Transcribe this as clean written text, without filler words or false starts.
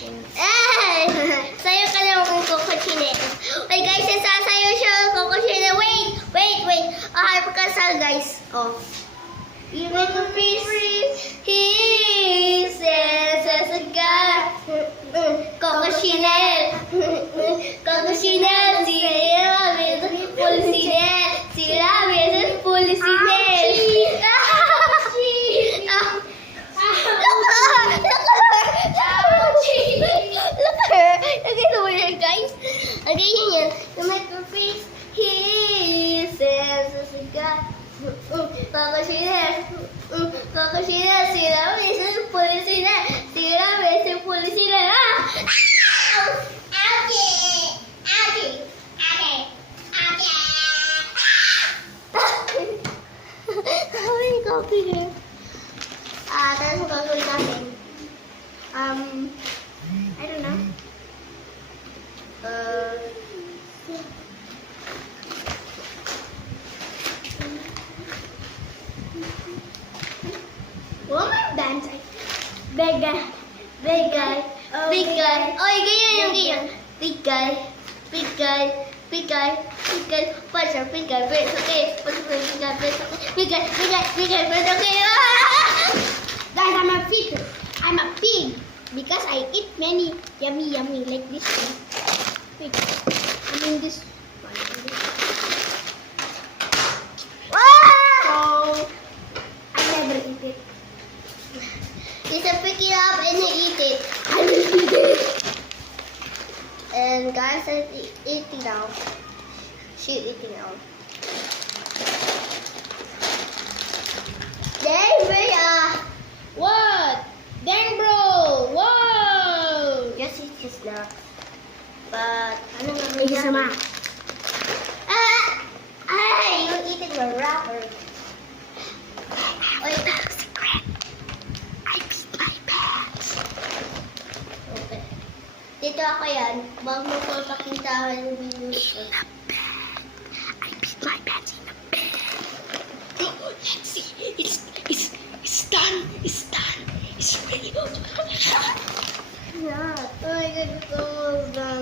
Ay! Sayo ka lang kung kukutsine. Wait guys, sasayo siya kung kukutsine. Wait. Harap ka sa guys. Oh. You make a peace. He says as a God. Coco Chanel. Coco Chanel. Sila with Policinel. Sila with Policinel. Nakita mo yan guys? Again yan. You make a peace. He says as a God. Coco Chanel. Coco Chanel. Sila with Policinel. Sila with Policinel. May copy here. Tapos gagawin natin. I don't know. What am I dancing? Big guy. Oh, ganyan. Big guy. What's up, big guy? It's okay. Big guy. It's okay. Guys, I'm a pig because I eat many yummy like this one. Pig. I mean this one. So I never eat it. He's a pick it up and he eat it. I will eat it. And guys, I'm eating now. She's eating now. There we are. What? Dang bro! Wow! Just eat his snacks. But ano nga Thank you so much. You're eating my wrapper. Wait. Secret. I pissed my pants. Okay. Dito ako yan. Wag mo ko pakita yung videos ko. I pissed my pants in the bed. Oh, let's see. It's done. It's done. It's ready. Yeah. Oh my God, it's almost done.